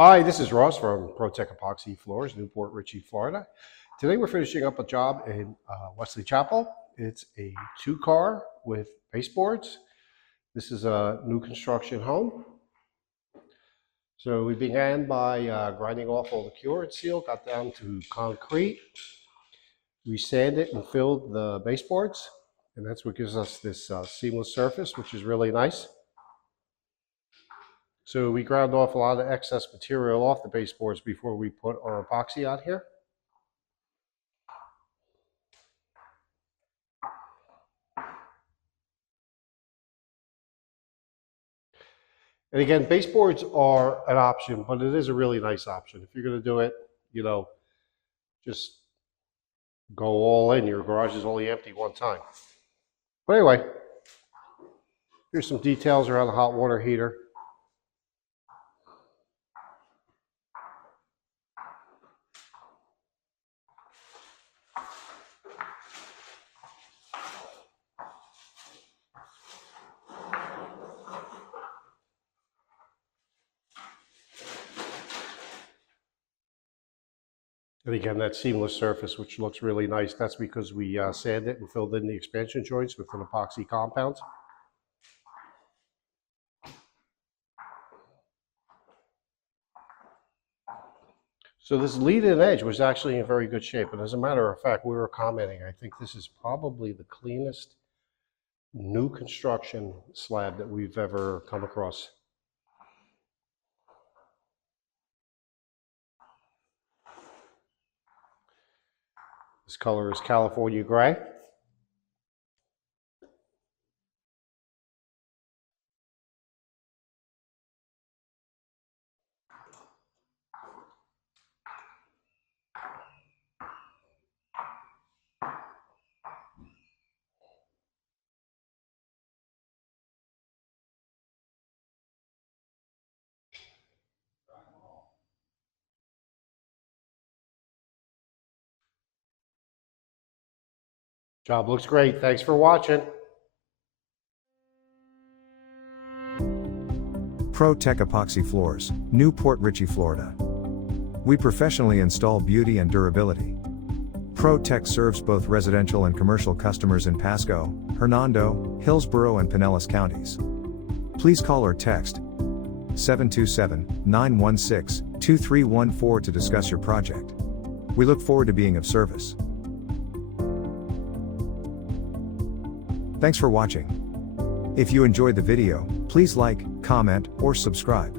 Hi, this is Ross from ProTech Epoxy Floors, Newport Richey, Florida. Today we're finishing up a job in Wesley Chapel. It's a 2-car with baseboards. This is a new construction home. So we began by grinding off all the cure and seal, got down to concrete. We sanded and filled the baseboards, and that's what gives us this seamless surface, which is really nice. So we ground off a lot of excess material off the baseboards before we put our epoxy on here. And again, baseboards are an option, but it is a really nice option. If you're going to do it, just go all in. Your garage is only empty one time. But anyway, here's some details around the hot water heater. And again, that seamless surface, which looks really nice, that's because we sanded and filled in the expansion joints with an epoxy compound. So this lead-in edge was actually in very good shape. And as a matter of fact, we were commenting, I think this is probably the cleanest new construction slab that we've ever come across. This color is California gray. Job looks great. Thanks for watching. ProTech Epoxy Floors, Newport Richey, Florida. We professionally install beauty and durability. ProTech serves both residential and commercial customers in Pasco, Hernando, Hillsborough and Pinellas counties. Please call or text 727-916-2314 to discuss your project. We look forward to being of service. Thanks for watching. If you enjoyed the video, please like, comment, or subscribe.